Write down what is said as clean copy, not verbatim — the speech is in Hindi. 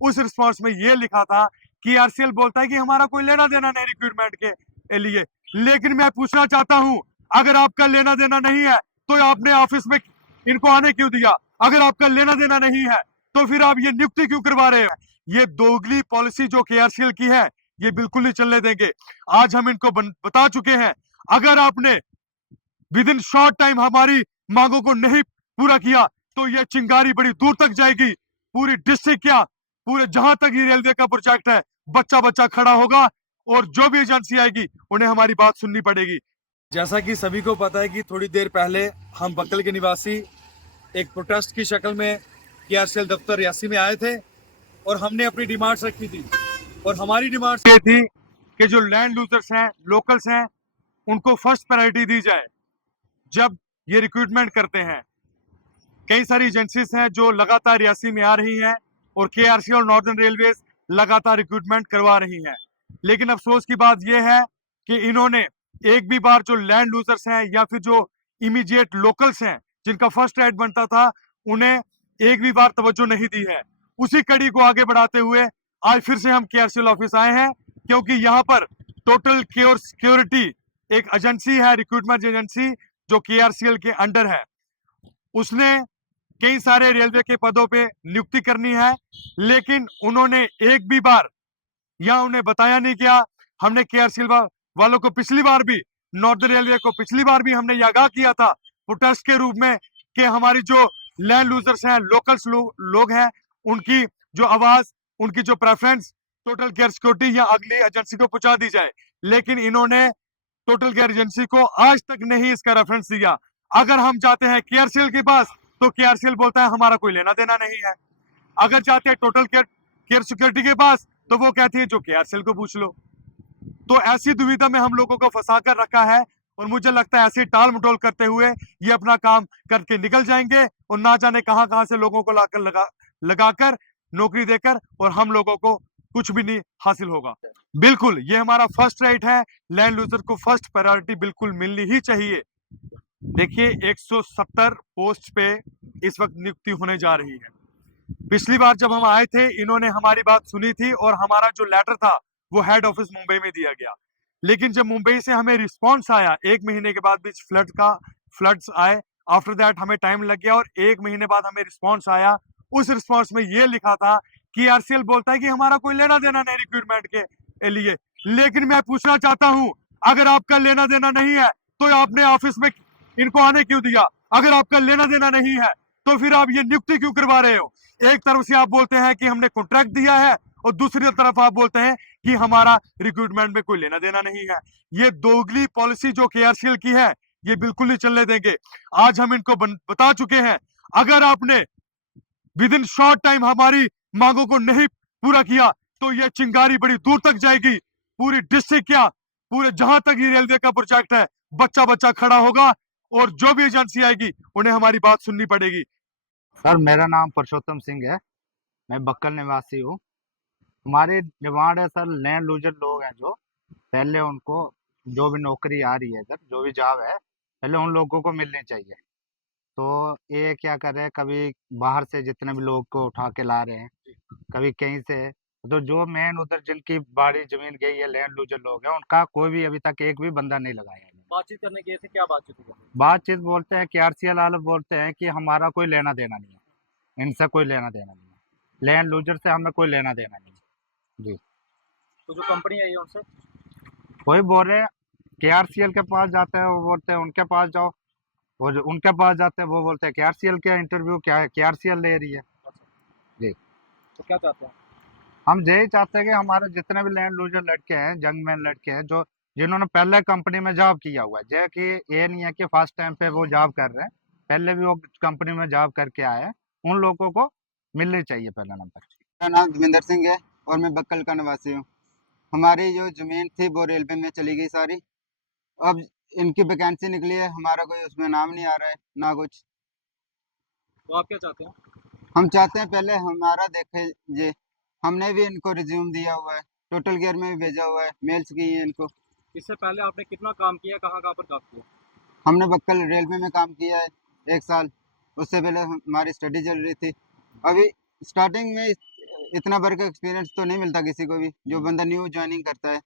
उस रिस्पॉन्स में ये लिखा था कि आरसीएल बोलता है कि हमारा कोई लेना देना नहीं रिक्रूटमेंट के लिए। लेकिन मैं पूछना चाहता हूं, अगर आपका लेना देना नहीं है तो आपने ऑफिस में इनको आने क्यों दिया? अगर आपका लेना देना नहीं है तो फिर आप ये नियुक्ति क्यों करवा रहे हैं? ये दोगली पॉलिसी जो केआरसीएल की है, ये बिल्कुल नहीं चलने देंगे। आज हम इनको बता चुके हैं, अगर आपने विद इन शॉर्ट टाइम हमारी मांगों को नहीं पूरा किया तो ये चिंगारी बड़ी दूर तक जाएगी। पूरी डिस्ट्रिक्ट क्या, पूरे जहां तक ये रेलवे का प्रोजेक्ट है, बच्चा बच्चा खड़ा होगा और जो भी एजेंसी आएगी उन्हें हमारी बात सुननी पड़ेगी। जैसा कि सभी को पता है कि थोड़ी देर पहले हम बक्कल के निवासी एक प्रोटेस्ट की शक्ल में केआरसीएल दफ्तर रियासी में आए थे और हमने अपनी डिमांड्स रखी थी। और हमारी डिमांड्स ये थी कि जो लैंड लूजर्स हैं, लोकल्स हैं, उनको फर्स्ट प्रायोरिटी दी जाए जब ये रिक्रूटमेंट करते हैं। कई सारी एजेंसीज हैं जो लगातार रियासी में आ रही हैं और केआरसीएल और नॉर्दर्न रेलवेज लगातार रिक्रूटमेंट करवा रही हैं। लेकिन अफसोस की बात यह है कि इन्होंने एक भी बार जो लैंड लूजर्स हैं या फिर जो इमीडिएट लोकल्स हैं जिनका फर्स्ट राइट बनता था, उन्हें एक भी बार तवज्जो नहीं दी है। उसी कड़ी को आगे बढ़ाते हुए आज फिर से हम केआरसीएल ऑफिस आए हैं, क्योंकि यहाँ पर टोटल केयर सिक्योरिटी एक एजेंसी है, रिक्रूटमेंट एजेंसी जो केआरसीएल के अंडर है। उसने कई सारे रेलवे के पदों पे नियुक्ति करनी है, लेकिन उन्होंने एक भी बार या उन्हें बताया नहीं किया। हमने केआरसीएल वालों को पिछली बार भी, नॉर्दर्न रेलवे को पिछली बार भी हमने ये आगाह किया था प्रोटेस्ट के रूप में कि हमारी जो लैंड लूजर्स हैं, लोकल्स लोग हैं, उनकी जो आवाज, उनकी जो प्रेफरेंस टोटल केयर सिक्योरिटी या अगली एजेंसी को पहुंचा दी जाए। लेकिन इन्होंने टोटल केयर एजेंसी को आज तक नहीं इसका रेफरेंस दिया। अगर हम जाते हैं केआरसीएल के पास तो केआरसीएल बोलता है हमारा कोई लेना देना नहीं है। अगर जाते हैं टोटल केयर सिक्योरिटी के पास तो वो कहती है जो केआरसीएल को पूछ लो। तो ऐसी दुविधा में हम लोगों को फंसा कर रखा है और मुझे लगता है ऐसे टाल मटोल करते हुए ये अपना काम करके निकल जाएंगे और ना जाने कहां कहां से लोगों को लगाकर नौकरी देकर, और हम लोगों को कुछ भी नहीं हासिल होगा। बिल्कुल ये हमारा फर्स्ट राइट है, लैंड लूजर को फर्स्ट प्रायोरिटी बिल्कुल मिलनी ही चाहिए। देखिए 170 पोस्ट पे इस वक्त नियुक्ति होने जा रही है। पिछली बार जब हम आए थे इन्होंने हमारी बात सुनी थी और हमारा जो लेटर था वो हेड ऑफिस मुंबई में दिया गया। लेकिन जब मुंबई से हमें रिस्पांस आया, 1 महीने के बाद भी फ्लड्स आए, आफ्टर दैट हमें टाइम लग गया और 1 महीने बाद हमें रिस्पांस आया। उस रिस्पांस में ये लिखा था कि आरसीएल बोलता है कि हमारा कोई लेना देना नहीं रिक्रूटमेंट के लिए। लेकिन मैं पूछना चाहता हूं, अगर आपका लेना देना नहीं है तो आपने ऑफिस में इनको आने क्यों दिया? अगर आपका लेना देना नहीं है तो फिर आप ये नियुक्ति क्यों करवा रहे हो? एक तरफ से आप बोलते हैं कि हमने कॉन्ट्रैक्ट दिया है और दूसरी तरफ आप बोलते हैं कि हमारा रिक्रूटमेंट में कोई लेना देना नहीं है। ये दोगली पॉलिसी जो केआरसीएल की है, ये बिल्कुल नहीं चलने देंगे। आज हम इनको बता चुके हैं, अगर आपने विद इन शॉर्ट टाइम हमारी मांगों को नहीं पूरा किया तो ये चिंगारी बड़ी दूर तक जाएगी। पूरी डिस्ट्रिक्ट क्या, पूरे जहां तक ये रेलवे का प्रोजेक्ट है, बच्चा बच्चा खड़ा होगा और जो भी एजेंसी आएगी उन्हें हमारी बात सुननी पड़ेगी। सर मेरा नाम पुरुषोत्तम सिंह है, मैं बक्कल निवासी हूँ। हमारी डिमांड है सर, लैंड लूजर लोग हैं जो पहले उनको जो भी नौकरी आ रही है इधर, जो भी जॉब है, पहले उन लोगों को मिलनी चाहिए। तो ये क्या कर रहे हैं, कभी बाहर से जितने भी लोग को उठा के ला रहे हैं, कभी कहीं से। तो जो मेन उधर जिनकी बाड़ी जमीन गई है, लैंड लूजर लोग हैं, उनका कोई भी अभी तक एक भी बंदा नहीं लगाया है। बातचीत करने की ऐसे क्या बातचीत हुई? बातचीत बोलते हैं कि आरसीएल वाले बोलते हैं कि हमारा कोई लेना देना नहीं है, इनसे कोई लेना देना नहीं है, लैंड लूजर से हमें कोई लेना देना नहीं है जी। तो जो कंपनी आई है उनसे वही बोल रहे हैं, केआरसीएल के पास जाते हैं वो बोलते हैं उनके पास जाओ, वो जो उनके पास जाते हैं वो बोलते हैं केआरसीएल का इंटरव्यू क्या है, केआरसीएल ले रही है जी। तो क्या चाहते हैं? हम यही चाहते हैं कि हमारे जितने भी लैंड लूजर लड़के हैं, जंगमैन लड़के हैं, जो जिन्होंने पहले कंपनी में जॉब किया हुआ है, जो कि ये नहीं है कि फर्स्ट टाइम पे वो जॉब कर रहे हैं, पहले भी वो कंपनी में जॉब करके आए हैं, उन लोगों को मिलनी चाहिए पहला नंबर। मेरा नाम धर्मेंद्र सिंह है और मैं बक्कल का निवासी हूँ। हमारी जो ज़मीन थी वो रेलवे में चली गई सारी। अब इनकी वैकेंसी निकली है, हमारा कोई उसमें नाम नहीं आ रहा है ना कुछ। तो आप क्या चाहते हैं? हम चाहते हैं पहले हमारा देखे जे। हमने भी इनको रिज्यूम दिया हुआ है, टोटल केयर में भी भेजा हुआ है, मेल्स की हैं इनको। इससे पहले आपने कितना काम किया, कहाँ कहाँ पर काम किया? हमने बक्कल रेलवे में काम किया है 1 साल। उससे पहले हमारी स्टडी चल रही थी। अभी स्टार्टिंग में इतना वर्क एक्सपीरियंस तो नहीं मिलता किसी को भी जो बंदा न्यू ज्वाइनिंग करता है।